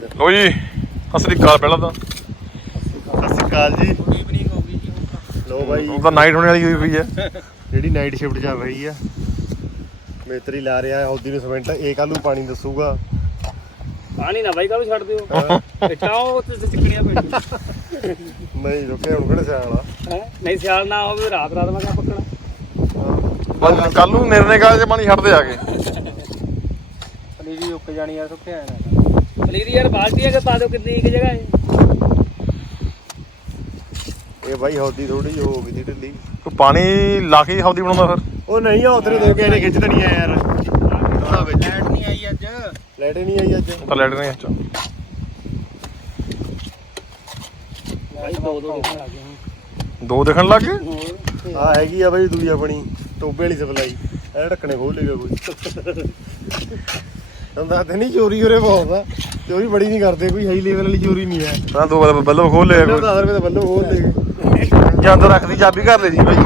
ਲੋ ਜੀ ਸਤਿ ਸ੍ਰੀ ਅਕਾਲ। ਪਹਿਲਾਂ ਤਾਂ ਸਤਿ ਸ਼੍ਰੀ ਅਕਾਲ ਜੀ। ਈਵਨਿੰਗ ਹੋ ਗਈ ਜੀ ਹੁਣ ਲੋ ਬਾਈ ਉਹ ਤਾਂ ਨਾਈਟ ਹੋਣੇ ਵਾਲੀ ਹੋਈ ਪਈ ਹੈ। ਜਿਹੜੀ ਨਾਈਟ ਸ਼ਿਫਟ ਚੱਲ ਰਹੀ ਆ, ਮੇਤਰੀ ਲਾ ਰਿਹਾ ਹੌਦੀ ਨੂੰ ਸਿਮੈਂਟ। ਇਹ ਕੱਲ ਨੂੰ ਪਾਣੀ ਦੱਸੂਗਾ। ਪਾਣੀ ਨਾ ਬਾਈ ਕਾਹਨੂੰ ਛੱਡ ਦਿਓ ਬਚਾਓ ਤੇ ਚੱਕਣੀਆਂ ਪੈਣੀ ਨਹੀਂ ਰੁਕੇ ਹੁਣ ਕਿਹੜੇ ਸਿਆਲ ਆ। ਨਹੀਂ ਸਿਆਲ ਨਾ ਹੋਵੇ ਰਾਤ ਮੈਂ ਕਿਆ ਪੱਕਣਾ। ਬਸ ਕੱਲ ਨੂੰ ਨਿਰਣੇ ਕਾਲ ਚ ਪਾਣੀ ਛੱਡਦੇ ਆ ਕੇ। ਪਨੀਰੀ ਉੱਕ ਜਾਣੀ ਯਾਰ ਸੁੱਕਿਆ ਨਾ ਪਨੀਰੀ ਯਾਰ ਬਾਲਟੀ ਅਗੇ ਪਾ ਦਿਓ। ਕਿੰਨੀ ਇੱਕ ਜਗ੍ਹਾ ਹੈ ਇਹ ਬਾਈ ਹੌਦੀ ਥੋੜੀ ਜਿਹੀ ਹੋ ਗਈ ਸੀ ਢਿੱਲੀ। ਤੂੰ ਪਾਣੀ ਲਾ ਕੇ ਹੌਦੀ ਬਣਾਉਂਦਾ ਫਿਰ? ਉਹ ਨਹੀਂ ਆ ਉਧਰ ਦੇ ਕੇ ਇਹਨੇ ਖਿੱਚ ਦੇਣੀ ਆ ਯਾਰ। ਲਾਈਟ ਨਹੀਂ ਆਈ ਅੱਜ। ਲਾਈਟ ਹੀ ਨਹੀਂ ਆਈ ਅੱਜ। ਤਾਂ ਲੈਟ ਨਹੀਂ ਅੱਛਾ। ਬਾਈ ਦੋ ਦਿਖਣ ਲੱਗ ਗਏ ਦੋ ਦਿਖਣ ਲੱਗ ਗਏ। ਹੋਰ ਆ ਹੈਗੀ ਆ ਬਾਈ ਦੂਜੀ ਆਪਣੀ ਟੋਬੇ ਵਾਲੀ ਸਪਲਾਈ। ਇਹ ਢੱਕਣੇ ਖੋਲ ਲੇਗਾ ਕੋਈ। ਤੁਹਾਨੂੰ ਦੱਸਦੇ ਨਹੀਂ ਚੋਰੀ ਉਰੇ ਬਹੁਤ ਆ। ਚੋਰੀ ਬੜੀ ਨਹੀਂ ਕਰਦੇ, ਕੋਈ ਹਾਈ ਲੈਵਲ ਵਾਲੀ ਚੋਰੀ ਨਹੀਂ ਹੈ। ਤਾਂ ਦੋ ਬੱਲਬ ਖੋਲ ਲਿਆ ਕੋਈ। 10 ਰੁਪਏ ਦਾ ਬੱਲਬ ਖੋਲ ਲੇਗੇ। ਮੰਜਾ ਅੰਦਰ ਰੱਖ ਦੀ ਚਾਬੀ ਘਰ ਲੈ ਜੀ ਬਾਈ।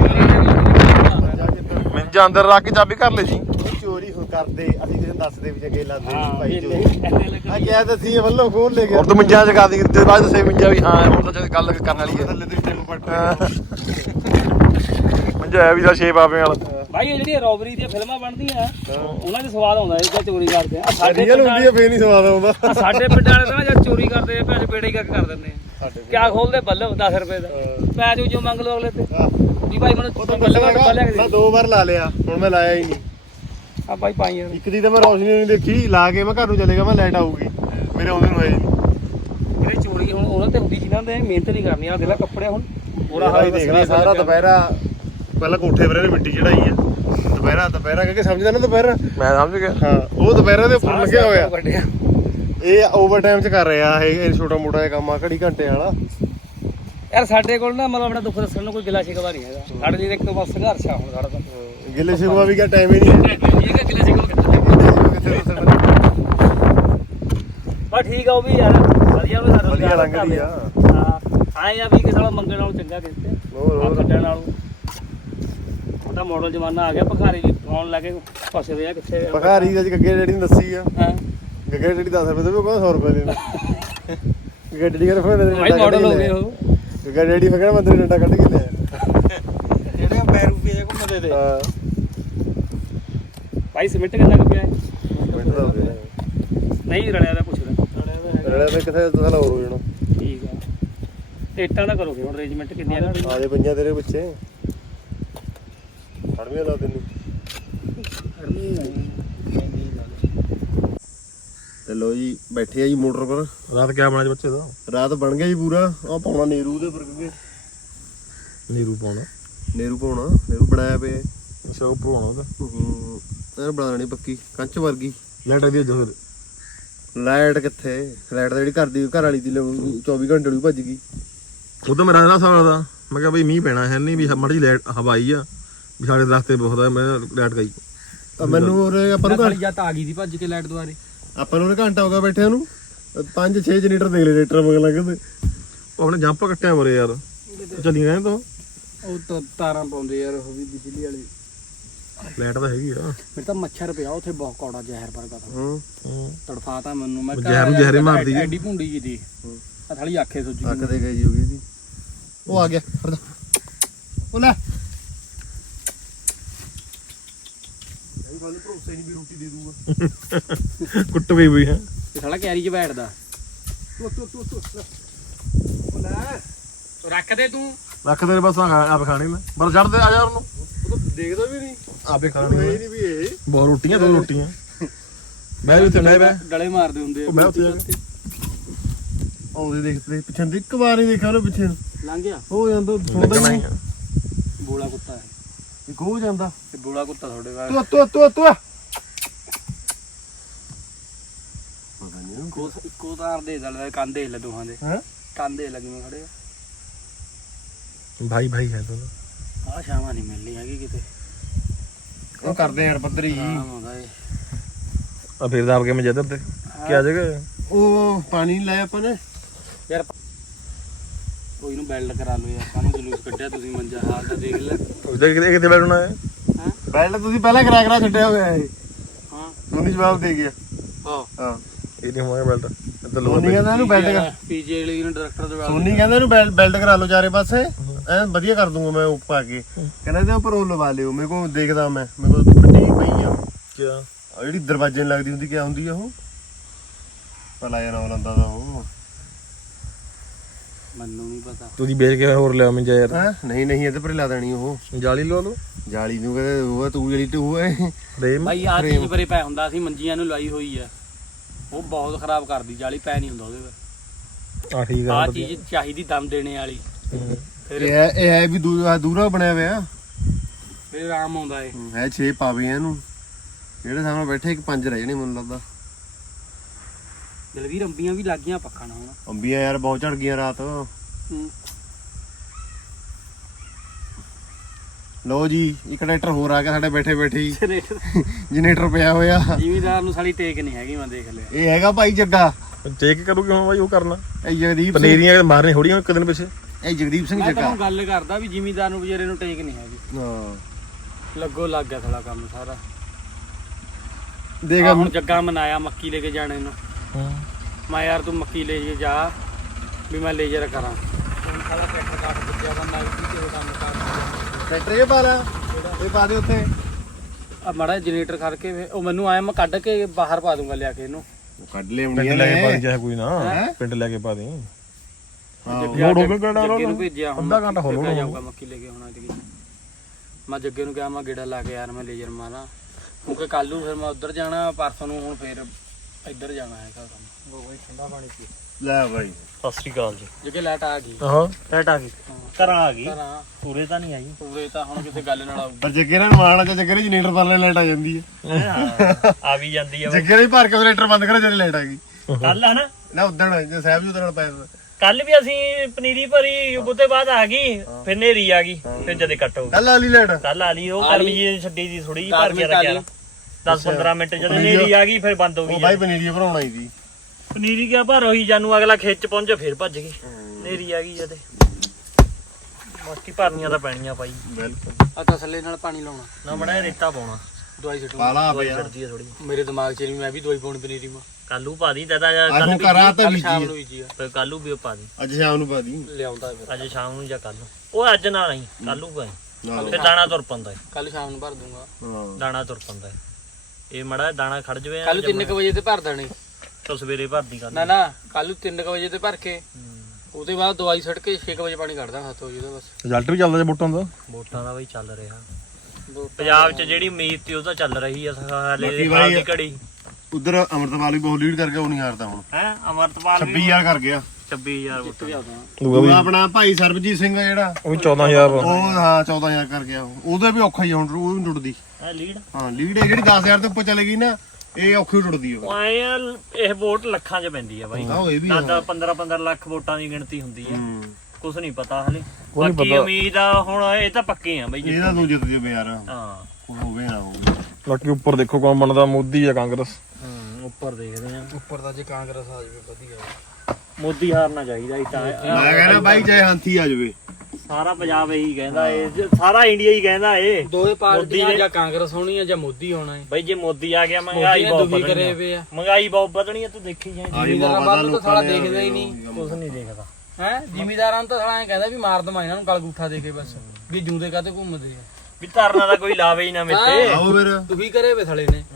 ਮੰਜਾ ਅੰਦਰ ਰੱਖ ਕੇ ਚਾਬੀ ਘਰ ਲੈ ਜੀ। ਚੋਰੀ ਹੁਣ ਕਰਦੇ ਅਸੀਂ ਕਿਸੇ ਨੂੰ ਦੱਸਦੇ ਵੀ ਚੰਗੇ ਲਾਦੇ ਹਾਂ ਭਾਈ ਚੋਰੀ। ਲੱਗੇ ਆ ਕਿਹਾ ਤਾਂ ਸੀ ਬੱਲਬ ਖੋਲ ਲੇਗੇ। ਔਰ ਤੂੰ ਮੰਜਾ ਜਗਾ ਦੀ ਤੇ ਬਾਅਦ ਦੱਸੇ ਮੰਜਾ ਵੀ ਹਾਂ ਹੁਣ ਤਾਂ ਗੱਲ ਕਰਨ ਵਾਲੀ ਹੈ। ਥੱਲੇ ਤੇ ਟੈਂਪ ਪੱਟ ਮੰਜਾ ਹੈ ਵੀ ਦਾ ਸ਼ੇਪ ਆਵੇ ਵਾਲਾ। ਭਾਈ ਇਹ ਜਿਹੜੀਆਂ ਰੋਬਰੀ ਦੀਆਂ ਫਿਲਮਾਂ ਬਣਦੀਆਂ ਉਹਨਾਂ 'ਚ ਸਵਾਦ ਆਉਂਦਾ ਇਹ ਚੋਰੀ ਕਰਦੇ ਆ। ਸਾਡੇ ਰੀਅਲ ਹੁੰਦੀ ਆ ਫੇਰ ਨਹੀਂ ਸਵਾਦ ਆਉਂਦਾ। ਸਾਡੇ ਪਿੰਡ ਵਾਲੇ ਤਾਂ ਜਦ ਚੋਰੀ ਕਰਦੇ ਆ ਭੈਣ ਬੇੜੇ ਕਰਕੇ ਕਰ ਦਿੰਦੇ ਆ। ਕਿਆ ਖੋਲਦੇ ਬੱਲਬ 10 ਰੁਪਏ ਦਾ ਪੈ ਜੋ ਮੰਗ ਲਓ ਅਗਲੇ ਤੇ ਵੀ ਭਾਈ ਮੈਨੂੰ ਬੱਲਬ ਡੱਬਾ ਲਿਆ ਕੇ ਮੈਂ 2 ਵਾਰ ਲਾ ਲਿਆ, ਹੁਣ ਮੈਂ ਲਾਇਆ ਹੀ ਨਹੀਂ। ਆ ਭਾਈ ਪਾਈ ਯਾਰ ਇੱਕ ਦੀ ਤਾਂ ਮੈਂ ਰੌਸ਼ਨੀ ਨਹੀਂ ਦੇਖੀ, ਲਾ ਕੇ ਮੈਂ ਘਰ ਨੂੰ ਚਲੇਗਾ। ਮੈਂ ਲਾਈਟ ਆਊਗੀ ਮੇਰੇ ਆਉਂਦੇ ਨੂੰ ਹੈ ਨਹੀਂ। ਜਿਹੜੇ ਚੋਰੀ ਹੁਣ ਉਹਨਾਂ ਤੇ ਹੁੰਦੀ ਜਿਹਨਾਂ ਦੇ ਮਿਹਨਤ ਨਹੀਂ ਕਰਨੀ ਆ ਦੇਖ ਕੱਪੜੇ ਹੁਣ ਬੁਰਾ ਹਾਲ ਦੇਖ ਲੈ ਸਾਰਾ ਦੁਪਹਿਰਾ ਪਹਿਲਾਂ ਕੋਠੇ ਪਰੇ ਨੇ ਮਿੱਟੀ ਚੜਾਈ ਆ। ਦੁਪਹਿਰਾ ਕਹਿੰਦੇ ਸਮਝਦਾ ਨਾ ਦੁਪਹਿਰਾ। ਮੈਂ ਸਮਝ ਗਿਆ। ਹਾਂ ਉਹ ਦੁਪਹਿਰਾ ਦੇ ਉੱਪਰ ਲੱਗਿਆ ਹੋਇਆ। ਵੱਡਿਆ ਇਹ ਓਵਰ ਟਾਈਮ ਚ ਕਰ ਰਿਹਾ ਇਹ ਛੋਟਾ ਮੋਟਾ ਜਿਹਾ ਕੰਮ ਆ ਘੜੀ ਘੰਟੇ ਵਾਲਾ। ਯਾਰ ਸਾਡੇ ਕੋਲ ਨਾ ਮਤਲਬ ਆਪਣਾ ਦੁੱਖ ਦੱਸਣ ਨੂੰ ਕੋਈ ਗਿਲਾ ਸ਼ਿਕਵਾ ਨਹੀਂ ਹੈਗਾ। ਸਾਡੇ ਲਈ ਇੱਕ ਤੋਂ ਬਸ ਸੰਘਰਸ਼ ਆ ਹੁਣ ਸਾਡਾ ਤਾਂ ਗਿੱਲੇ ਸ਼ਿਕਵਾ ਵੀ ਕਿਆ ਟਾਈਮ ਹੀ ਨਹੀਂ ਹੈ। ਠੀਕ ਹੈ ਗਿਲਾ ਸ਼ਿਕਵਾ ਪਰ ਠੀਕ ਆ ਉਹ ਵੀ ਯਾਰ ਵਧੀਆ ਉਹ ਸਾਡਾ ਵਧੀਆ ਲੰਘਦੀ ਆ। ਹਾਂ ਆਏ ਆ ਵੀ ਕਿਸੇ ਨਾਲ ਮੰਗਣ ਨਾਲੋਂ ਚੰਗਾ ਕਿਸੇ ਹੋਰ ਕੱਢਣ ਨਾਲੋਂ। ਉਹਦਾ ਮਾਡਲ ਜ਼ਮਾਨਾ ਆ ਗਿਆ ਭਖਾਰੀ ਵੀ ਆਉਣ ਲੱਗੇ ਫਸੇ ਹੋਏ ਆ ਕਿੱਥੇ ਭਖਾਰੀ ਦਾ ਗੱਗੇ ਡੈਡੀ ਨੇ ਦੱਸੀ ਆ। ਹਾਂ ਗੱਗੇ ਡੈਡੀ 10 ਰੁਪਏ ਦੇ ਉਹ ਕਹਿੰਦਾ 100 ਰੁਪਏ ਦੇ ਗੱਗੇ ਡੈਡੀ ਕਹਿੰਦਾ ਫਿਰ ਭਾਈ ਮਾਡਲ ਹੋ ਗਏ ਉਹ ਗੱਗੇ ਡੈਡੀ ਫਿਰ ਕਹਿੰਦਾ ਮੈਂ ਤੇਰੀ ਡੰਡਾ ਕੱਢ ਕੇ ਲਿਆ। ਜਿਹੜੇ ਪੈਰੂ ਪੀਏ ਘੁੰਮਦੇ ਤੇ ਹਾਂ ਭਾਈ ਸਿਮੈਂਟ ਕਿੰਨਾ ਕੁ ਪਿਆ ਹੈ? ਮਿੰਟ ਦਾ ਹੋ ਗਿਆ। ਨਹੀਂ ਰਲਿਆ ਦਾ ਪੁੱਛਦਾ ਰੜਾ ਤੇ ਕਿਥੇ ਤੁਸੀਂ ਹੋਰ ਹੋ ਜਾਣਾ। ਠੀਕ ਆ ਟੇਟਾਂ ਦਾ ਕਰੋਗੇ ਹੁਣ ਅਰੇਂਜਮੈਂਟ ਕਿੰਨੀਆਂ ਦਾ ਆ ਜੇ ਪਈਆਂ ਤੇਰੇ ਪਿੱਛੇ ਫੜਵੀਆਂ ਲਾ ਤੈਨੂੰ। ਤੇ ਲੋ ਜੀ ਬੈਠੇ ਆ ਜੀ ਮੋਟਰ ਪਰ। ਰਾਤ ਕਿਆ ਬਣਾ ਜੀ ਬੱਚੇ ਦਾ? ਰਾਤ ਬਣ ਗਿਆ ਜੀ ਪੂਰਾ। ਆ ਪਾਉਣਾ ਨੀਰੂ ਦੇ ਪਰ ਕਿਉਂਕਿ ਨੀਰੂ ਪਾਉਣਾ। ਨੀਰੂ ਬਣਾਇਆ ਪਿਆ। ਅੱਛਾ ਉਹ ਪਾਉਣਾ ਉਹਦਾ। ਇਹ ਬਣਾ ਲੈਣੀ ਪੱਕੀ ਕੰਚ ਵਰਗੀ। ਲੈਟ ਦੀ ਜੋ ਫਿਰ ਲਾਈਟ ਕਿੱਥੇ? ਲਾਈਟ ਤਾਂ ਜਿਹੜੀ ਘਰ ਵਾਲੀ ਦੀ 24 ਘੰਟੇ ਵਾਲੀ ਭੱਜ ਗਈ। ਉਹ ਤਾਂ ਮੇਰਾ ਨਾ ਸਾਲ ਦਾ ਮੈਂ ਕਿਹਾ ਬਈ ਮੀਂਹ ਪੈਣਾ ਹੈ ਨਹੀਂ ਵੀ ਮੜੀ ਲੈਟ ਹਵਾਈ ਆ ਵੀ ਸਾਡੇ ਰਸਤੇ ਬਹੁਤ ਆ। ਮੈਂ ਲੈਟ ਗਈ ਮੈਨੂੰ ਉਰੇ ਆਪਾਂ ਨੂੰ ਜੱਤ ਆ ਗਈ ਦੀ ਭੱਜ ਕੇ ਲਾਈਟ ਦੁਆਰੇ ਆਪਾਂ ਨੂੰ ਘੰਟਾ ਹੋ ਗਿਆ ਬੈਠਿਆਂ ਨੂੰ। 5-6 ਜਨਰੇਟਰ ਦੇਖ ਲੈ ਰੇਟਰ ਮਗਰ ਲੱਗਦੇ। ਉਹ ਆਪਣੇ ਜੰਪ ਕੱਟਿਆ ਬਰੇ ਯਾਰ ਚੱਲੀ ਗਏ ਤੋਂ। ਉਹ ਤਾਂ ਤਾਰਾਂ ਪਾਉਂਦੇ ਯਾਰ ਉਹ ਵੀ ਬਿਜਲੀ ਵਾਲੀ। ਲੈਟ ਤਾਂ ਹੈਗੀ ਆ। ਮੇਰੇ ਤਾਂ ਮੱਛਰ ਪਿਆ ਉੱਥੇ ਬਹੁਤ ਕੌੜਾ ਜ਼ਹਿਰ ਵਰਗਾ ਤਾਂ ਹਾਂ ਤੜਫਾਤਾ ਮੈਨੂੰ। ਮੈਂ ਜ਼ਹਿਰ ਮਾਰਦੀ ਆ। ਐਡੀ ਭੁੰਡੀ ਜੀ ਦੀ ਆ ਥਾਲੀ ਆਖੇ ਸੁੱਜੀ ਅੱਖ ਦੇ ਗਈ ਹੋ ਗਈ ਸੀ। ਉਹ ਆ ਗਿਆ ਫੜ ਉਹ ਲੈ ਇਹ ਗੱਲ ਭਰੋਸੇ ਨਹੀਂ ਵੀ ਰੋਟੀ ਦੇ ਦੂਗਾ। ਕੁੱਟ ਗਈ ਹੋਈ ਹੈ ਤੇ ਸਾਲਾ ਕੈਰੀ 'ਚ ਬੈਠਦਾ। ਤੂੰ ਉਹ ਲੈ ਰੱਖ ਦੇ ਤੂੰ ਰੱਖ ਦੇ ਬਸ ਆਪ ਖਾਣੀ ਮੈਂ ਬਸ ਛੱਡ ਦੇ ਆ ਜਾ ਉਹਨੂੰ। ਉਹ ਤਾਂ ਦੇਖਦਾ ਵੀ ਨਹੀਂ। ਆਪੇ ਖਾਣੀ ਇਹ ਨਹੀਂ ਵੀ ਇਹ ਬਹੁਤ ਰੋਟੀਆਂ 2 ਰੋਟੀਆਂ। ਮੈਂ ਵੀ ਉੱਥੇ ਮੈਂ ਡਲੇ ਮਾਰਦੇ ਹੁੰਦੇ ਉਹ ਮੈਂ ਉੱਥੇ ਜਾ ਕੇ ਆਉਂਦੇ ਦੇਖਦੇ ਪਿੱਛੇ ਦੇ ਇੱਕ ਵਾਰ ਹੀ ਦੇਖਿਆ ਉਹਨੇ ਪਿੱਛੇ ਨੂੰ ਲੰਘ ਗਿਆ। ਹੋ ਜਾਂਦਾ ਸੁਣਦਾ ਲੱਗਣਾ ਨਹੀਂ। ਹੀ ਆ। ਬੋਲਾ ਕੁੱਤਾ ਹੈ ਇੱਕ ਹੋ ਜਾਂਦਾ। ਤੇ ਬੋਲਾ ਕੁੱਤਾ ਤੁਹਾਡੇ ਵਾਲਾ ਤੂੰ ਪਤਾ ਨਹੀਂ ਇੱਕੋ ਤਾਰ ਦੇ ਦਲ ਕੰਨ ਦੇ ਲੈ ਦੋਹਾਂ ਦੇ ਹੈ ਕੰਨ ਦੇ ਲੱਗੇ ਖੜੇ ਭਾਈ ਭਾਈ ਹੈ ਤੂੰ। ਆ ਸ਼ਾਮਾਂ ਨਹੀਂ ਮਿਲਣੀ ਹੈਗੀ ਕਿਤੇ। ਉਹ ਕਰਦੇ ਯਾਰ ਪੱਧਰੀ ਜੀ। ਆਉਂਦਾ ਏ ਆ ਫਿਰ ਦਾਬ ਕੇ ਮੈਂ ਜਦਰ ਤੇ ਕੀ ਆ ਜਾਏਗਾ। ਉਹ ਪਾਣੀ ਨਹੀਂ ਲਾਇਆ ਆਪਾਂ ਨੇ ਯਾਰ ਕੋਈ ਨੂੰ ਬੈਲਟ ਕਰਾ ਲਓ ਯਾਰ। ਕਾਹਨੂੰ ਜਲੂਸ ਕੱਢਿਆ ਤੁਸੀਂ ਮੰਜਾ ਹਾਲ ਤਾਂ ਦੇਖ ਲੈ। ਉਹਦਾ ਕਿੱਥੇ ਬੈਠਣਾ ਹੈ? ਹਾਂ ਬੈਲਟ ਤੁਸੀਂ ਪਹਿਲਾਂ ਕਰਾ ਛੱਡਿਆ ਹੋਇਆ ਇਹ। ਹਾਂ ਉਹਨੇ ਜਵਾਬ ਦੇ ਗਿਆ। ਹਾਂ ਹਾਂ ਇਹ ਨਹੀਂ ਹੋਇਆ ਬੈਲਟ ਸੋਨੀ ਕਹਿੰਦਾ ਇਹਨੂੰ ਬੈਲਟ ਕਰ ਪੀਜੀ ਵਾਲੀ ਨੂੰ ਡਾਇਰੈਕਟਰ ਦੇ ਸੋਨੀ ਕਹਿੰਦਾ ਇਹਨੂੰ ਬੈਲਟ ਕਰਾ ਲਓ ਚਾਰੇ ਪਾਸੇ ਐ ਵਧੀਆ ਕਰ ਦੂੰਗਾ ਮੈਂ ਉੱਪਰ ਆ ਕੇ ਕਹਿੰਦਾ ਇਹਦੇ ਉੱਪਰ ਉਹ ਲਵਾ ਲਿਓ ਮੇਰੇ ਕੋਲ ਦੇਖਦਾ ਮੈਂ ਮੇਰੇ ਕੋਲ ਫੱਟੀ ਪਈ ਆ ਕਿਆ ਜਿਹੜੀ ਦਰਵਾਜ਼ੇ ਨੂੰ ਲੱਗਦੀ ਹੁੰਦੀ ਕਿਆ ਹੁੰਦੀ ਆ ਉਹ ਭਲਾ ਇਹ ਨਾ ਲੰਦਾ ਦਾ ਉਹ ਮੈਨੂੰ ਨਹੀਂ ਪਤਾ ਤੁਸੀਂ ਵੇਚ ਕੇ ਹੋਰ ਲਿਆ ਮੈਂ ਯਾਰ ਹੈ ਨਹੀਂ ਇਹਦੇ ਪਰ ਲਾ ਦੇਣੀ ਉਹ ਜਾਲੀ ਲਵਾ ਲਓ ਜਾਲੀ ਨੂੰ ਕਹਿੰਦੇ ਉਹ ਤੂੰ ਜਿਹੜੀ ਤੂੰ ਹੈ ਰੇਮ ਭਾਈ ਆਹ ਚੀਜ਼ ਪਰੇ ਪੈ ਹੁੰਦਾ ਸੀ ਮੰਜੀਆਂ ਨੂੰ ਲਾਈ ਹੋਈ ਆ ਉਹ ਬਹੁਤ ਖਰਾਬ ਕਰਦੀ ਜਾਲੀ ਪੈ ਨਹੀਂ ਹੁੰਦਾ ਉਹਦੇ ਵਿੱਚ ਆ ਠੀਕ ਆ ਆਹ ਚੀਜ਼ ਚਾਹੀਦੀ ਦਮ ਦੇਣੇ ਵਾਲੀ ਇਹ ਹੈ ਵੀ ਦੂਰਾ ਬਣਿਆ ਹੋਇਆ ਫਿਰ ਆਰਾਮ ਆਉਂਦਾ ਏ ਹੈ 6 ਪਾਵੇ ਇਹਨੂੰ ਜਿਹੜੇ ਸਾਹਮਣੇ ਬੈਠੇ ਇੱਕ 5 ਰਹਿ ਜਣੇ ਮੈਨੂੰ ਲੱਗਦਾ ਦਲਵੀਰ ਅੰਬੀਆਂ ਵੀ ਲੱਗ ਗਈਆਂ ਪੱਖਾ ਨਾ ਹੁਣ ਅੰਬੀਆਂ ਯਾਰ ਬਹੁਤ ਝੜ ਗਈਆਂ ਰਾਤ ਲਓ ਜੀ ਇੱਕ ਟਰੈਕਟਰ ਹੋਰ ਆ ਗਿਆ ਸਾਡੇ ਬੈਠੇ ਹੀ ਜਨਰੇਟਰ ਪਿਆ ਹੋਇਆ ਜ਼ਿਮੀਦਾਰ ਨੂੰ ਸਾਲੀ ਟੇਕ ਨਹੀਂ ਹੈਗੀ ਮੈਂ ਦੇਖ ਲਿਆ ਇਹ ਹੈਗਾ ਭਾਈ ਜੱਗਾ ਚੈੱਕ ਕਰੂਗੇ ਹੁਣ ਬਾਈ ਉਹ ਕਰਨਾ ਇਹ ਜਗਦੀਪ ਸਿੰਘ ਪਨੀਰੀਆਂ ਮਾਰਨੀ ਥੋੜੀਆਂ ਇੱਕ ਦਿਨ ਪਿੱਛੇ ਇਹ ਜਗਦੀਪ ਸਿੰਘ ਮੈਂ ਜੱਗਾ ਤੁਹਾਨੂੰ ਗੱਲ ਕਰਦਾ ਵੀ ਜ਼ਿਮੀਦਾਰ ਨੂੰ ਵਿਚਾਰੇ ਨੂੰ ਟੇਕ ਨਹੀਂ ਹੈਗੀ ਹਾਂ ਲੱਗੋ ਲੱਗ ਗਿਆ ਸਾਲਾ ਕੰਮ ਸਾਰਾ ਦੇਖ ਹੁਣ ਜੱਗਾ ਮਨਾਇਆ ਮੱਕੀ ਲੈ ਕੇ ਜਾਣੇ ਨੂੰ ਮੈਂ ਯਾਰ ਤੂੰ ਮੱਕੀ ਲੈ ਕੇ ਜਾ ਵੀ ਮੈਂ ਲੇਜ਼ਰ ਕਰਾਂ ਹੁਣ ਸਾਲਾ ਟਰੈਕਟਰ ਕਾਟ ਦਿੱਤਾ ਬੰਦਾ ਇੱਥੇ ਤੇ ਕੰਮ ਕਰ ਟਰੈਕਟਰ ਇਹ ਪਾ ਲਾ ਇਹ ਪਾ ਦੇ ਉੱਥੇ ਆ ਮਾੜਾ ਜਨਰੇਟਰ ਕਰਕੇ ਉਹ ਮੈਨੂੰ ਆਇਆ ਮੈਂ ਕੱਢ ਕੇ ਬਾਹਰ ਪਾ ਦੂੰਗਾ ਲਿਆ ਕੇ ਇਹਨੂੰ ਕੱਢ ਲਿਆਉਣੀ ਪਿੰਡ ਲੈ ਕੇ ਪਾ ਦੇ ਚਾਹੇ ਕੋਈ ਨਾ ਪਿੰਡ ਲੈ ਕੇ ਪਾ ਦੇ ਲੋੜ ਹੋਵੇ ਕਿਹੜਾ ਜੱਗੇ ਨੂੰ ਭੇਜਿਆ ਹੁਣ ਅੱਧਾ ਘੰਟਾ ਹੋਰ ਜਾਊਗਾ ਮੱਕੀ ਲੈ ਕੇ ਹੁਣ ਅੱਜ ਮੈਂ ਜੱਗੇ ਨੂੰ ਕਿਹਾ ਮੈਂ ਗੇੜਾ ਲਾ ਕੇ ਯਾਰ ਮੈਂ ਲੇਜ਼ਰ ਮਾਰਾਂ ਕਿਉਂਕਿ ਕੱਲ ਨੂੰ ਫਿਰ ਮੈਂ ਉੱਧਰ ਜਾਣਾ ਪਰਸੋਂ ਨੂੰ ਹੁਣ ਫਿਰ ਇੱਧਰ ਜਾਣਾ ਹੈਗਾ ਕੰਮ ਉਹ ਕੋਈ ਠੰਡਾ ਪਾਣੀ ਪੀ ਲੈ ਬਾਈ ਸਤਿ ਸ੍ਰੀ ਅਕਾਲ ਜੀ ਜੱਗੇ ਲਾਈਟ ਆ ਗਈ ਹਾਂ ਲਾਈਟ ਆ ਗਈ ਘਰਾਂ ਆ ਗਈ ਘਰਾਂ ਪੂਰੇ ਤਾਂ ਨਹੀਂ ਆਈ ਪੂਰੇ ਤਾਂ ਹੁਣ ਕਿਸੇ ਗੱਲ ਨਾਲ ਆਊਗੀ ਪਰ ਜੱਗੇ ਨਾਲ ਮਾਣਾ ਜਾਂ ਜੱਗੇ ਨੇ ਜਨਰੇਟਰ ਪਾ ਲੈਣ ਲਾਈਟ ਆ ਜਾਂਦੀ ਹੈ ਆ ਵੀ ਜਾਂਦੀ ਆ ਜੱਗੇ ਨੇ ਭਰ ਕੇ ਜਨਰੇਟਰ ਬੰਦ ਕਰਿਆ ਜਦੋਂ ਲਾਈਟ ਆ ਗਈ ਕੱਲ ਆ ਨਾ ਨਾ ਉਦਣ ਜੇ ਸਾਹਿਬ ਜੀ ਉਦਣ ਪੈ ਕੱਲ ਵੀ ਅਸੀਂ ਪਨੀਰੀ ਭਰੀ ਉਹਦੇ ਬਾਅਦ ਆ ਗਈ ਫਿਰ ਨੇਰੀ ਆ ਗਈ ਫਿਰ ਜਦੇ ਕੱਟ ਹੋ ਗਈ ਕੱਲ ਵਾਲੀ ਲਾਈਟ ਕੱਲ ਆ ਲਈ ਉਹ ਕਰਮੀ ਜੀ ਛੱਡੀ ਦੀ ਥੋੜੀ ਜਿਹੀ ਭਰ ਕੇ ਰੱਖਿਆ 10-15 ਮਿੰਟ ਜਦੋਂ ਨੇਰੀ ਆ ਗਈ ਫਿਰ ਬੰਦ ਹੋ ਉਹ ਗਈ ਬਾਈ ਪਨੀਰੀ ਭਰਾਉਣਾ ਹੀ ਸੀ ਪਨੀਰੀ ਗਿਆ ਭਰ ਹੋਈ ਜਾਨੂੰ ਅਗਲਾ ਖੇਤ ਚ ਪਹੁੰਚ ਫਿਰ ਭੱਜ ਗਈ ਨੇਰੀ ਆ ਗਈ ਜਦੇ ਬਾਕੀ ਭਰਨੀਆਂ ਤਾਂ ਪੈਣੀਆਂ ਪਾਈ ਬਿਲਕੁਲ ਆ ਤਸਲੇ ਨਾਲ ਪਾਣੀ ਲਾਉਣਾ ਨਾ ਬੜਾ ਰੇਤਾ ਪਾਉਣਾ ਦਵਾਈ ਛੱਡੂ ਪਾਲਾ ਪਿਆ ਕਰਦੀ ਆ ਥੋੜੀ ਮੇਰੇ ਦਿਮਾਗ 'ਚ ਨਹੀਂ ਮੈਂ ਵੀ ਦਵਾਈ ਪਾਉਣੀ ਪਨੀਰੀ ਮਾ ਕੱਲੂ ਪਾ ਦੀ ਦਾਦਾ ਅੱਜ ਨੂੰ ਕਰਾ ਤਾਂ ਕੱਲ ਸ਼ਾਮ ਬੀਜੀ ਨੂੰ ਬੀਜੀ ਆ ਫਿਰ ਕੱਲੂ ਵੀ ਪਾ ਦੀ ਅੱਜ ਸ਼ਾਮ ਨੂੰ ਪਾ ਦੀ ਲਿਆਉਂਦਾ ਫਿਰ ਅੱਜ ਸ਼ਾਮ ਨੂੰ ਜਾਂ ਕੱਲ ਉਹ ਅੱਜ ਨਾਲ ਨਹੀਂ ਕੱਲੂ ਪਾਈ ਨਾਲ ਫਿਰ ਦਾਣਾ ਤੁਰ ਪੰਦਾ ਕੱਲ ਸ਼ਾਮ ਨੂੰ ਭਰ ਦੂੰਗਾ ਹਾਂ ਦਾਣਾ ਤੁਰ ਪੰਦਾ ਇਹ ਮੜਾ ਦਾਣਾ ਖੜ ਜਵੇ ਕੱਲ 3 ਵਜੇ ਤੇ ਭਰ ਦੇਣੀ ਤਾਂ ਸਵੇਰੇ ਭਰਦੀ ਕਰ ਨਾ ਕੱਲ 3 ਵਜੇ ਤੇ ਭਰ ਕੇ ਉਹਦੇ ਬਾਅਦ ਦਵਾਈ ਛੱਡ ਕੇ 6 ਵਜੇ ਪਾਣੀ ਕੱਢਦਾ 7 ਵਜੇ ਦਾ ਬਸ ਰਿਜ਼ਲਟ ਵੀ ਚੱਲਦਾ ਜੇ ਵੋਟਾਂ ਦਾ ਵੋਟਾਂ ਦਾ ਬਈ ਚੱਲ ਰਿਹਾ ਪੰਜਾਬ 'ਚ ਜਿਹੜੀ ਉਮੀਦ ਤੀ ਉਹ ਤਾਂ ਚੱਲ ਰਹੀ ਆ ਹਾਲੇ ਬਾਕੀ ਹਾਲ ਦੀ ਬਾਈ ਘੜੀ ਉਧਰ ਅਮਰਤਪਾਲ ਵੀ ਬਹੁਤ ਲੀਡ ਕਰਕੇ ਉਹ ਨਹੀਂ ਹਾਰਦਾ ਹੁਣ ਹੈ ਅਮਰਤਪਾਲ 26000 ਕਰ ਗਿਆ 26000 ਵੋਟਾਂ ਦੂਆ ਵੀ ਉਹ ਆਪਣਾ ਭਾਈ ਸਰਬਜੀਤ ਸਿੰਘ ਆ ਜਿਹੜਾ ਉਹ ਵੀ 14000 ਉਹ ਹਾਂ 14000 ਕਰ ਗਿਆ ਉਹਦੇ ਵੀ ਔਖਾ ਹੀ ਆ ਹੁਣ ਉਹ ਵੀ ਟੁੱਟਦੀ ਹੈ ਲੀਡ ਹਾਂ ਲੀਡ ਹੈ ਜਿਹੜੀ 10000 ਤੋਂ ਉੱਪਰ ਚਲੇ ਗਈ ਨਾ ਇਹ ਔਖੀ ਟੁੱਟਦੀ ਉਹ ਆਏ ਆ ਇਹ ਵੋਟ ਲੱਖਾਂ 'ਚ ਪੈਂਦੀ ਆ ਬਾਈ ਆਹ ਇਹ ਵੀ 15 ਲੱਖ ਵੋਟਾਂ ਦੀ ਗਿਣਤੀ ਹੁੰਦੀ ਆ ਹੂੰ ਕੁਝ ਨਹੀਂ ਪਤਾ ਹਲੇ ਕੋਈ ਨੀ ਬਾਕੀ ਪਤਾ। ਉਮੀਦ ਆ ਹੁਣ ਇਹ ਤਾਂ ਪੱਕੇ ਆ ਬਈ ਇਹਦਾ ਤੂੰ ਜਿੱਤ ਜੇ ਯਾਰ ਹਾਂ ਹੋਵੇ ਨਾ ਹੋਵੇ ਬਾਕੀ ਉੱਪਰ ਦੇਖੋ ਕੌਣ ਬਣਦਾ ਮੋਦੀ ਜਾਂ ਕਾਂਗਰਸ ਉੱਪਰ ਦੇਖਦੇ ਆ ਉੱਪਰ ਦਾ ਜੇ ਕਾਂਗਰਸ ਆ ਜਾਵੇ ਵਧੀਆ ਮੋਦੀ ਹਾਰਨਾ ਚਾਹੀਦਾ ਇਹ ਤਾਂ ਮੈਂ ਕਹਿੰਦਾ ਬਾਈ ਚਾਹੇ ਹਾਥੀ ਆ ਜਾਵੇ ਸਾਰਾ ਪੰਜਾਬ ਇਹੀ ਕਹਿੰਦਾ ਸਾਰਾ ਇੰਡੀਆ ਹੀ ਕਹਿੰਦਾ ਦੋਏ ਪਾਰਟੀਆਂ ਜਾਂ ਕਾਂਗਰਸ ਹੋਣੀ ਆ ਜਾਂ ਮੋਦੀ ਹੋਣਾ ਹੈ ਬਈ ਜੇ ਮੋਦੀ ਆ ਗਿਆ ਮਹਿੰਗਾਈ ਬਹੁਤ ਦੁਖੀ ਕਰੇ ਵਧਣੀ ਵੇ ਆ ਮਹਿੰਗਾਈ ਬਹੁਤ ਵਧਣੀ ਆ ਤੂੰ ਦੇਖੀ ਜਾਈਂ ਜ਼ਿਮੀਦਾਰਾਂ ਵੱਲ ਤਾਂ ਸਾਲਾ ਦੇਖਦਾ ਹੀ ਨਹੀਂ ਕੁਝ ਨਹੀਂ ਦੇਖਦਾ ਹੈ ਜ਼ਿਮੀਦਾਰਾਂ ਨੂੰ ਤਾਂ ਸਾਲਾ ਐਂ ਕਹਿੰਦਾ ਵੀ ਮਾਰ ਦਮਾ ਇਹਨਾਂ ਨੂੰ ਗਲ ਗੂਠਾ ਦੇ ਕੇ ਬਸ ਵੀ ਜੂੰਦੇ ਕਾਤੇ ਘੁੰਮਦੇ ਆ ਵੀ ਧਰਨਾ ਦਾ ਕੋਈ ਲਾਵੇ ਹੀ ਨਾ ਮਿੱਤੇ ਆਓ ਫਿਰ ਦੁਖੀ ਕਰੇ ਵੇ ਥਲੇ ਨੇ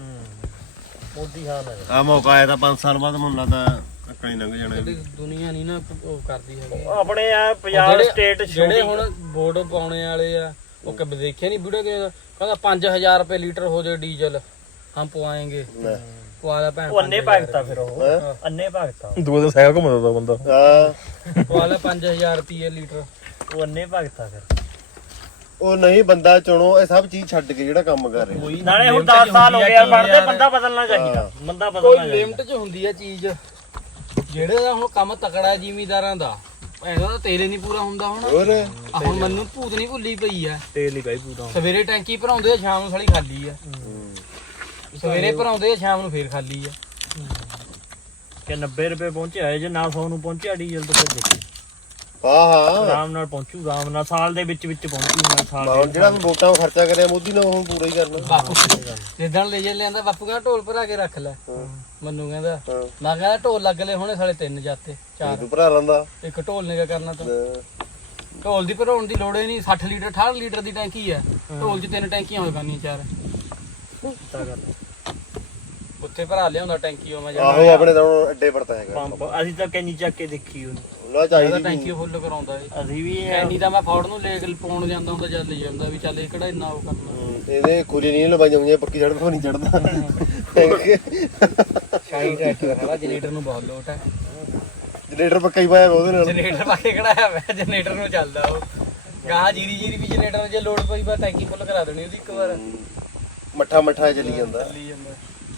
ਮੋਦੀ ਹਾਰ ਹੈ ਆ ਮੌਕਾ ਆਇਆ ਤਾਂ 5 ਸਾਲ ਬਾਅਦ ਮੈਨੂੰ ਲੱਗਦਾ ਅੱਕਾ ਹੀ ਲੰਘ ਜਾਣਾ ਸਾਡੀ ਦੁਨੀਆ ਨਹੀਂ ਨਾ ਉਹ ਕਰਦੀ ਹੈਗੀ ਆਪਣੇ ਆ ਪੰਜਾਬ ਸਟੇਟ ਜਿਹੜੇ ਹੁਣ ਵੋਟ ਪਾਉਣੇ ਵਾਲੇ ਆ ਉਹ ਕਦੇ ਦੇਖਿਆ ਨਹੀਂ ਵੀਡੀਓ ਕਹਿੰਦਾ 5000 ਰੁਪਏ ਲੀਟਰ ਹੋ ਜਾਏ ਡੀਜ਼ਲ ਹਮ ਪਵਾਏਂਗੇ ਪਵਾਲਾ ਭੈਣ ਉਹ ਅੰਨੇ ਭਗਤਾ ਫਿਰ ਉਹ ਅੰਨੇ ਭਗਤਾ ਦੂਏ ਦਿਨ ਸਾਈਕਲ ਘੁੰਮਦਾ ਤਾ ਬੰਦਾ ਹਾਂ ਪਵਾਲਾ 5000 ਰੁਪਏ ਲੀਟਰ ਉਹ ਅੰਨੇ ਭਗਤਾ ਫਿਰ ਉਹ ਨਹੀਂ ਬੰਦਾ ਚੁਣੋ ਇਹ ਸਭ ਚੀਜ਼ ਛੱਡ ਕੇ ਜਿਹੜਾ ਕੰਮ ਕਰ ਰਿਹਾ ਨਾਲੇ ਹੁਣ 10 ਸਾਲ ਹੋ ਗਏ ਯਾਰ ਬਣਦੇ ਬੰਦਾ ਬਦਲਣਾ ਚਾਹੀਦਾ ਬੰਦਾ ਕੋਈ ਬਦਲਣਾ ਲਿਮਟ 'ਚ ਹੁੰਦੀ ਆ ਚੀਜ਼ ਜਿਹੜੇ ਦਾ ਹੁਣ ਕੰਮ ਤਕੜਾ ਜ਼ਿਮੀਦਾਰਾਂ ਦਾ ਇਹਦਾ ਤਾਂ ਤੇਰੇ ਨਹੀਂ ਪੂਰਾ ਹੁੰਦਾ ਹੁਣ ਹੋਰ ਹੁਣ ਮੈਨੂੰ ਭੂਤ ਨਹੀਂ ਭੁੱਲੀ ਪਈ ਆ ਤੇਲ ਹੀ ਬਾਈ ਪੂਰਾ ਸਵੇਰੇ ਟੈਂਕੀ ਭਰਾਉਂਦੇ ਆ ਸ਼ਾਮ ਨੂੰ ਸਾਲੀ ਖਾਲੀ ਆ ਸਵੇਰੇ ਭਰਾਉਂਦੇ ਆ ਸ਼ਾਮ ਨੂੰ ਫੇਰ ਖਾਲੀ ਆ ਕਿ 90 ਰੁਪਏ ਪਹੁੰਚਿਆ ਜੇ ਨਾ 100 ਨੂੰ ਪਹੁੰਚਿਆ ਡੀਜ਼ਲ ਤੋਂ ਫਿਰ ਦੇਖੀ ਹਾਂ ਆਰਾਮ ਨਾਲ ਪਹੁੰਚੂ, ਆਰਾਮ ਨਾਲ ਸਾਲ ਦੇ ਵਿੱਚ ਪਹੁੰਚੂ ਮੈਂ ਸਾਲ ਹੁਣ ਜਿਹੜਾ ਵੀ ਵੋਟਾਂ ਖਰਚਾ ਕਰਿਆ ਮੋਦੀ ਨੇ ਉਹ ਪੂਰਾ ਹੀ ਕਰਨਾ। ਬਾਪੂ ਜਿੱਦਣ ਲੇਜਰ ਲਿਆਂਦਾ ਬਾਪੂ ਕਹਿੰਦਾ ਢੋਲ ਭਰਾ ਕੇ ਰੱਖ ਲੈ, ਮੈਨੂੰ ਕਹਿੰਦਾ ਮੈਂ ਕਹਿੰਦਾ ਢੋਲ ਲੱਗ ਲੈ ਹੁਣੇ ਸਾਲੇ 3 ਜਾਤੇ 4 ਤੂੰ ਭਰਾ ਲੈਂਦਾ ਇੱਕ ਢੋਲ ਨੇ ਕਿਆ ਕਰਨਾ ਤਾਂ ਢੋਲ ਦੀ ਭਰਾਉਣ ਦੀ ਲੋੜ ਹੀ ਨਹੀਂ 60 ਲੀਟਰ 68 ਲੀਟਰ ਦੀ ਟੈਂਕੀ ਹੈ ਢੋਲ 'ਚ 3 ਟੈਂਕੀਆਂ ਹੋ ਜਾਣੀਆਂ 4 ਉੱਥੇ ਭਰਾ ਲਿਆਉਂਦਾ ਟੈਂਕੀ ਉਹ ਮੈਂ ਆਹੋ ਆਪਣੇ ਤਾਂ ਹੁਣ ਅੱਡੇ ਪੜਤਾ ਹੈਗਾ ਪੰਪ ਅਸੀਂ ਤਾਂ ਕੈਨੀ ਚੱਕ ਕੇ ਦੇਖੀ ਉਹਨੂੰ ਉਹਨਾਂ ਚਾਹੀਦੀ ਟੈਂਕੀ ਫੁੱਲ ਕਰਾਉਂਦਾ ਏ ਅਸੀਂ ਵੀ ਐਨੀ ਤਾਂ ਮੈਂ ਫੌੜ ਨੂੰ ਲੇਕ ਪਾਉਣ ਜਾਂਦਾ ਹੁੰਦਾ ਚੱਲ ਹੀ ਜਾਂਦਾ ਵੀ ਚੱਲ ਇਹ ਕਿਹੜਾ ਇੰਨਾ ਉਹ ਕਰਨਾ ਇਹਦੇ ਖੁਰੀ ਨਹੀਂ ਲਵਾਈਆਂ ਹੋਈਆਂ ਪੱਕੀ ਸੜਕ ਤੋਂ ਨਹੀਂ ਚੜਦਾ ਸ਼ਾਹੀ ਟਰੈਕਟਰ ਸਾਲਾ ਜਨਰੇਟਰ ਨੂੰ ਬਹੁਤ ਲੋਟ ਹੈ ਜਨਰੇਟਰ ਪੱਕਾ ਹੀ ਪਾਇਆ ਉਹਦੇ ਨਾਲ ਜਨਰੇਟਰ ਪਾ ਕੇ ਖੜਾਇਆ ਮੈਂ ਜਨਰੇਟਰ ਨੂੰ ਚੱਲਦਾ ਉਹ ਗਾਹ ਜੀਰੀ ਵੀ ਜਨਰੇਟਰ ਜੇ ਲੋਡ ਪਈ ਬਾ ਟੈਂਕੀ ਫੁੱਲ ਕਰਾ ਦੇਣੀ ਉਹਦੀ ਇੱਕ ਵਾਰ ਮੱਠਾ ਚੱਲੀ ਜਾਂਦਾ ਚੱਲੀ ਜਾਂਦਾ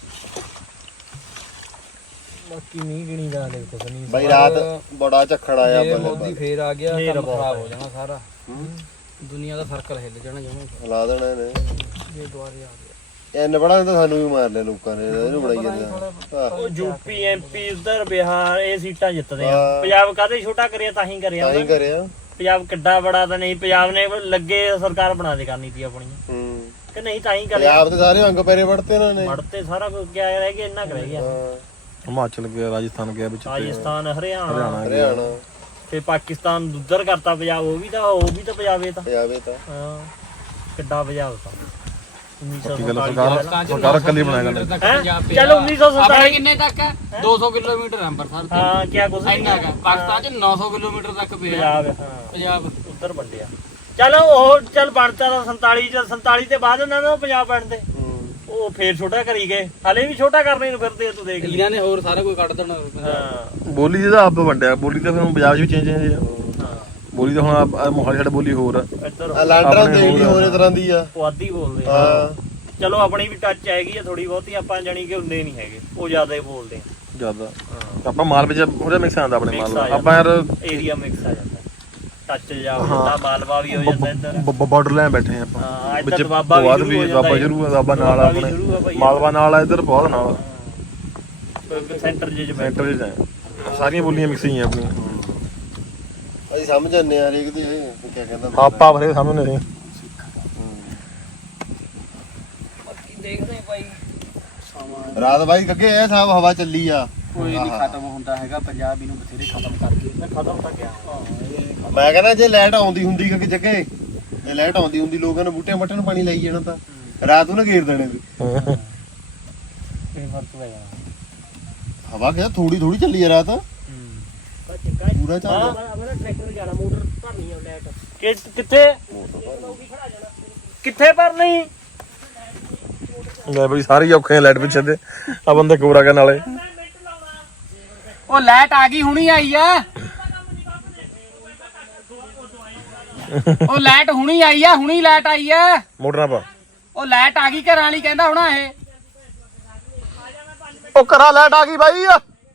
ਬਾਕੀ ਨਹੀਂ ਗਿਣੀ ਦਾ ਲੈ ਕੁਛ ਨਹੀਂ ਬਾਈ ਰਾਤ ਬੜਾ ਝੱਖੜ ਆਇਆ ਜੇ ਬੱਲੇ ਮੋਦੀ ਫੇਰ ਆ ਗਿਆ ਹਨੇਰਾ ਕੰਮ ਬਹੁਤ ਖਰਾਬ ਹੋ ਜਾਣਾ ਸਾਰਾ ਦੁਨੀਆ ਦਾ ਸਰਕਲ ਹਿੱਲ ਜਾਣਾ ਜਮਾਂ ਲਾ ਦੇਣਾ ਇਹਨੇ ਜੇ ਦੁਆਰੇ ਆ ਗਿਆ ਐਨ ਬੜਾ ਤਾਂ ਸਾਨੂੰ ਵੀ ਮਾਰ ਲਿਆ ਲੋਕਾਂ ਨੇ ਇਹਨੂੰ ਬਣਾਈ ਜਾਂਦਾ ਉਹ ਯੂਪੀ ਐਮਪੀ ਉਧਰ ਬਿਹਾਰ ਇਹ ਸੀਟਾਂ ਜਿੱਤਦੇ ਆ ਹਾਂ। ਪੰਜਾਬ ਕਾਹਦੇ ਛੋਟਾ ਕਰਿਆ ਤਾਂ ਹੀ ਕਰਿਆ ਤਾਂ ਹੀ ਉਹਨਾਂ ਨੇ। ਕਰਿਆ ਪੰਜਾਬ ਕਿੱਡਾ ਬੜਾ ਤਾਂ ਨਹੀਂ, ਪੰਜਾਬ ਨੇ ਲੱਗੇ ਸਰਕਾਰ ਬਣਾ ਦੇ ਕਰਨੀ ਸੀ ਆਪਣੀ ਕਿ ਨਹੀਂ ਤਾਂ ਹੀ ਕਰਿਆ ਪੰਜਾਬ ਦੇ ਸਾਰੇ ਅੰਗ ਪੈਰੇ ਵੜਤੇ ਇਹਨਾਂ ਨੇ ਮੜਤੇ ਸਾਰਾ ਕੁਝ ਗਿਆ ਰਹਿ ਗਿਆ ਇੰਨਾ ਰਹਿ ਗਿਆ ਹਾਂ, ਹਿਮਾਚਲ ਗਿਆ, ਰਾਜਸਥਾਨ ਗਿਆ ਵਿੱਚ ਤੇ ਰਾਜਸਥਾਨ ਹਰਿਆਣਾ ਹਰਿਆਣਾ ਤੇ ਪਾਕਿਸਤਾਨ ਉਧਰ ਕਰਤਾ ਪੰਜਾਬ ਉਹ ਵੀ ਤਾਂ ਪੰਜਾਬ ਇਹ ਤਾਂ ਪੰਜਾਬੇ ਤਾਂ ਹਾਂ ਕਿੱਡਾ ਪੰਜਾਬ ਤਾਂ ਬਾਕੀ ਗੱਲ ਸਰਕਾਰ ਇਕੱਲੀ ਬਣਾਇਆ ਗੱਲ ਚਲੋ 1947 ਆਪਣੇ ਕਿੰਨੇ ਤੱਕ ਹੈ 200 ਕਿਲੋਮੀਟਰ ਅੰਬਰਸਰ ਤੇ ਹਾਂ ਕੀ ਕੁਛ ਇੰਨਾ ਕਾ ਪਾਕਿਸਤਾਨ ਚ 900 ਕਿਲੋਮੀਟਰ ਤੱਕ ਪਿਆ ਪੰਜਾਬ ਹਾਂ ਪੰਜਾਬ ਉਧਰ ਵੰਡਿਆ ਚਲੋ ਉਹ ਚੱਲ ਬਣਤਾ ਤਾਂ 47 ਤੇ ਬਾਅਦ ਉਹਨਾਂ ਨੇ ਪੰਜਾਬ ਬਣਦੇ ਉਹ ਫੇਰ ਛੋਟਾ ਕਰੀ ਗਏ ਹਲੇ ਵੀ ਛੋਟਾ ਕਰਨੇ ਨੂੰ ਫਿਰਦੇ ਆ, ਤੂੰ ਦੇਖ ਲਈ ਇਹਨਾਂ ਨੇ ਹੋਰ ਸਾਰਾ ਕੁਝ ਕੱਢ ਦੇਣਾ ਹਾਂ ਬੋਲੀ ਜਿਹਦਾ ਆਪ ਵੰਡਿਆ, ਬੋਲੀ ਤਾਂ ਫਿਰ ਹੁਣ ਪੰਜਾਬ 'ਚ ਵੀ ਚੇਂਜ ਆ ਹਾਂ ਬੋਲੀ ਤਾਂ ਹੁਣ ਮੋਹਾਲੀ ਸਾਡਾ ਬੋਲੀ ਹੋਰ ਆ ਇੱਧਰ ਲਾਂਡਰਾਂ ਦੇ ਵੀ ਹੋਰ ਤਰ੍ਹਾਂ ਦੀ ਆ ਪੁਆਧੀ ਬੋਲਦੇ ਆ ਹਾਂ ਚਲੋ ਆਪਣੀ ਵੀ ਟੱਚ ਹੈਗੀ ਆ ਥੋੜੀ ਬਹੁਤੀ, ਆਪਾਂ ਜਾਣੀ ਕਿ ਉਨੇ ਨਹੀਂ ਹੈਗੇ, ਉਹ ਜ਼ਿਆਦਾ ਹੀ ਬੋਲਦੇ ਆ ਜ਼ਿਆਦਾ ਆਪਾਂ ਮਾਲ ਵਿੱਚ ਥੋੜਾ ਮਿਕਸ ਆਉਂਦਾ ਆਪਣੇ Mix ਮਾਲ ਆ ਦਾ। ਆਪਾਂ ਯਾਰ ਏਰੀਆ ਮਿਕਸ ਆ ਜਾਂਦਾ ਟੱਚ ਜਾ ਹੁੰਦਾ ਮਾਲਵਾ ਵੀ ਹੋ ਜਾਂਦਾ ਇੱਧਰ ਬਾਰਡਰ ਲੈ ਬੈਠੇ ਆ ਹਾਂ, ਆਪਾਂ ਇੱਧਰ ਵਿੱਚ ਦੁਆਬਾ ਵੀ ਬਾਅਦ ਸ਼ੁਰੂ ਵੀ ਹੋ ਜਾਂਦਾ ਬਾਬਾ ਸ਼ੁਰੂ ਆ, ਬਾਬਾ ਨਾਲ ਆ ਦੁਆਬਾ ਵੀ ਆਪਣੇ ਸ਼ੁਰੂ ਆ ਭਾਈ। ਮਾਲਵਾ ਨਾਲ ਆ, ਇੱਧਰ ਬਹੁਤ ਨਾਲ ਸੈਂਟਰ ਜੇ ਸੈਂਟਰ 'ਚ ਆ ਸਾਰੀਆਂ ਬੋਲੀਆਂ ਮਿਕਸ ਹੀ ਆ ਆਪਣੀਆਂ ਅਸੀਂ ਸਮਝ ਜਾਂਦੇ ਆ ਹਰੇਕ ਦੀ ਕੀ ਕਹਿੰਦਾ ਆਪਾਂ ਭਰੇ ਸਾਹਮਣੇ ਨੇ ਦੇਖਦੇ ਭਾਈ ਰਾਤ ਬਾਈ ਗੱਗੇ ਐ ਸਾਹਿਬ ਹਵਾ ਚੱਲੀ ਆ ਕੋਈ ਨਹੀਂ ਖਤਮ ਹੁੰਦਾ ਹੈਗਾ ਪੰਜਾਬ ਇਹਨੂੰ ਬਥੇਰੇ ਖਤਮ ਕਰਕੇ ਖਤਮ ਤਾਂ ਗਿਆ ਮੈਂ ਕਹਿੰਦਾ ਜੇ ਲਾਈਟ ਆਉਂਦੀ ਹੁੰਦੀ ਕਿ ਜੱਗੇ ਜੇ ਲਾਈਟ ਆਉਂਦੀ ਹੁੰਦੀ ਲੋਕਾਂ ਨੇ ਬੂਟੇ ਮੱਟੇ ਨੂੰ ਪਾਣੀ ਲਾਈ ਜਾਣਾ ਤਾਂ ਰਾਤ ਨੂੰ ਨਾ ਘੇਰ ਦੇਣੇ ਵੀ ਇਹ ਫਰਕ ਪੈ ਜਾਣਾ ਹਵਾ ਕਿਹਾ ਥੋੜੀ ਚੱਲੀ ਆ ਰਾਤ ਪੂਰਾ ਚੱਲ ਆਪਣਾ ਟਰੈਕਟਰ ਜਾਣਾ ਮੋਟਰ ਭਰਨੀ ਆ ਲਾਈਟ ਕਿੱਥੇ ਕਿੱਥੇ ਭਰਨੀ ਲੈ ਬਈ ਸਾਰੇ ਹੀ ਔਖੇ ਲਾਈਟ ਪਿੱਛੇ ਤੇ ਆ ਬੰਦੇ ਕੋਰਾ ਕਰਨ ਵਾਲੇ ਉਹ ਲਾਈਟ ਆ ਗਈ ਹੁਣੀ ਆਈ ਆ ਉਹ ਲਾਈਟ ਹੁਣੀ ਆਈ ਆ ਹੁਣੀ ਲਾਈਟ ਆਈ ਆ ਮੋਟਰ ਨਾ ਪਾ ਉਹ ਲਾਈਟ ਆ ਗਈ ਘਰਾਂ ਵਾਲੀ ਕਹਿੰਦਾ ਹੋਣਾ ਇਹ ਉਹ ਘਰਾਂ ਲਾਈਟ ਆ ਗਈ ਬਾਈ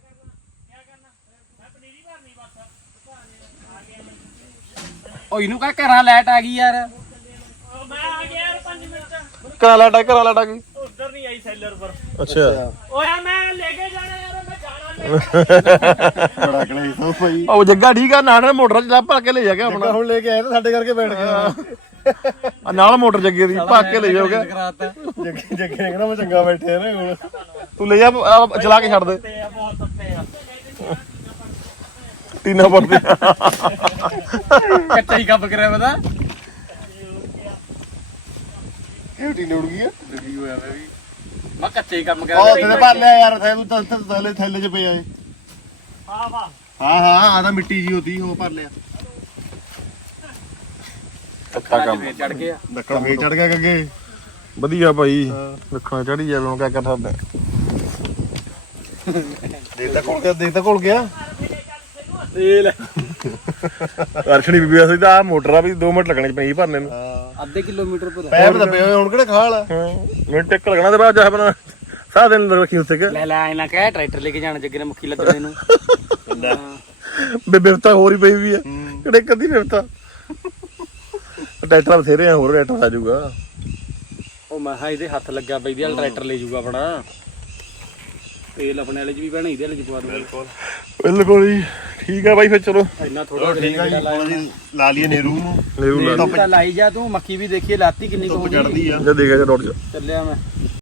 ਉਹ ਇਹਨੂੰ ਕਹ ਘਰਾਂ ਲਾਈਟ ਆ ਗਈ ਯਾਰ ਮੈਂ ਆ ਗਿਆ ਯਾਰ 5 ਮਿੰਟ ਘਰਾਂ ਲਾਈਟ ਆ ਗਈ ਉਧਰ ਨਹੀਂ ਆਈ ਸੈਲਰ ਪਰ ਅੱਛਾ ਓਏ ਮੈਂ ਲੈ ਕੇ ਜਾਣਾ ਯਾਰ ਮੈਂ ਜਾਣਾ ਬੜਾ ਕਲੇ ਸੋ ਭਾਈ ਉਹ ਜੱਗਾ ਠੀਕ ਆ ਨਾਲ ਮੋਟਰ ਚ ਭਰ ਕੇ ਲੈ ਜਾ ਕੇ ਆਪਣਾ ਹੁਣ ਲੈ ਕੇ ਆਏ ਤਾਂ ਸਾਡੇ ਕਰਕੇ ਬੈਠ ਗਿਆ ਆ ਨਾਲ ਮੋਟਰ ਜੱਗੇ ਦੀ ਭਰ ਕੇ ਲੈ ਜਾਓਗਾ ਕਰਾਤਾ ਜੱਗੇ ਨੇ ਕਹਿੰਦਾ ਮੈਂ ਚੰਗਾ ਬੈਠਿਆ ਨਾ ਹੁਣ ਤੂੰ ਲੈ ਜਾ ਚਲਾ ਕੇ ਛੱਡ ਦੇ ਤੇ ਆ ਬਹੁਤ ਤੱਤੇ ਆ ਟੀਨਾ ਪੜਦੇ ਕੱਚਾ ਹੀ ਕੱਪ ਕਰਿਆ ਪਤਾ ਇਹ ਟੀਨੇ ਉੜ ਗਈ ਆ ਲੱਗੀ ਹੋਇਆ ਮੈਂ ਵੀ ਮੈਂ ਕੱਚੇ ਹੀ ਕੰਮ ਉਹ ਕਰਿਆ ਤੇਰੇ ਭਰ ਲਿਆ ਯਾਰ ਤੂੰ ਤਾਂ ਥੱਲੇ ਚ ਪਿਆ ਏ ਹਾਂ ਵਾਹ ਹਾਂ ਆ ਤਾਂ ਮਿੱਟੀ ਜੀ ਹੁੰਦੀ ਉਹ ਭਰ ਲਿਆ ਅੱਛਾ ਕੰਮ ਫੇਰ ਚੜ ਗਿਆ ਨੱਕੜ ਫੇਰ ਚੜ ਗਿਆ ਗੱਗੇ ਵਧੀਆ ਭਾਈ ਰੱਖਣਾ ਚੜੀ ਜਾਵੇ ਹੁਣ ਕਿਆ ਕਰ ਸਕਦਾ ਦੇਖ ਤਾਂ ਘੁਲ ਗਿਆ ਇਹ ਲੈ ਅਰਸ਼ਣੀ ਬੀਬੀ ਅਸੀਂ ਤਾਂ ਆ ਮੋਟਰ ਆ ਵੀ 2 ਮਿੰਟ ਲੱਗਣੇ ਪਈ ਭਰਨੇ ਨੂੰ ਅੱਧੇ ਕਿਲੋਮੀਟਰ ਪਰ ਪੈਪ ਦੱਬੇ ਹੋਏ ਹੁਣ ਕਿਹੜੇ ਖਾਲ ਆ ਮਿੰਟ ਇੱਕ ਲੱਗਣਾ ਤੇ ਬਾਅਦ ਜਾ ਬਣਾ ਸਾਰਾ ਦਿਨ ਰੱਖੀ ਉੱਥੇ ਕਿ ਲੈ ਲੈ ਐ ਨਾ ਕਹਿ ਟਰੈਕਟਰ ਲੈ ਕੇ ਜਾਣਾ ਜੱਗੇ ਨੇ ਮੁੱਖੀ ਲੱਦਣੇ ਨੂੰ ਬਿਫਤਾ ਹੋਰ ਹੀ ਪਈ ਵੀ ਆ ਕਿਹੜੇ ਕਦੀ ਬਿਫਤਾ ਟਰੈਕਟਰ ਬਥੇਰੇ ਆ ਹੋਰ ਟਰੈਕਟਰ ਆ ਜਾਊਗਾ ਉਹ ਮੈਂ ਹਾਂ ਇਹਦੇ ਹੱਥ ਲੱਗਾ ਬਈ ਇਹਦੇ ਟਰੈਕਟਰ ਲੈ ਜਾਊਗਾ ਆਪਣਾ ਤੇਲ ਆਪਣੇ ਵਾਲੇ ਚ ਵੀ ਪੈਣਾ ਇਹਦੇ ਵਾਲੇ ਚ ਪਵਾ ਦੂੰਗਾ ਬਿਲਕੁਲ ਜੀ ਠੀਕ ਆ ਬਾਈ ਫਿਰ ਚਲੋ ਇੰਨਾ ਥੋੜਾ ਠੀਕ ਆ ਜੀ ਹੁਣ ਅਸੀਂ ਲਾ ਲਈਏ ਨੇਰੂ ਨੂੰ ਨੇਰੂ ਲਾ ਤਾਂ ਲਾਈ ਜਾ ਤੂੰ ਮੱਕੀ ਵੀ ਦੇਖੀਏ ਲਾਤੀ ਕਿੰਨੀ ਕੁ ਹੋ ਧੁੱਪ ਗਈ ਚੜਦੀ ਆ ਜੇ ਦੇਖਿਆ ਜਾ ਡੋਟ ਚ ਚੱਲਿਆ ਮੈਂ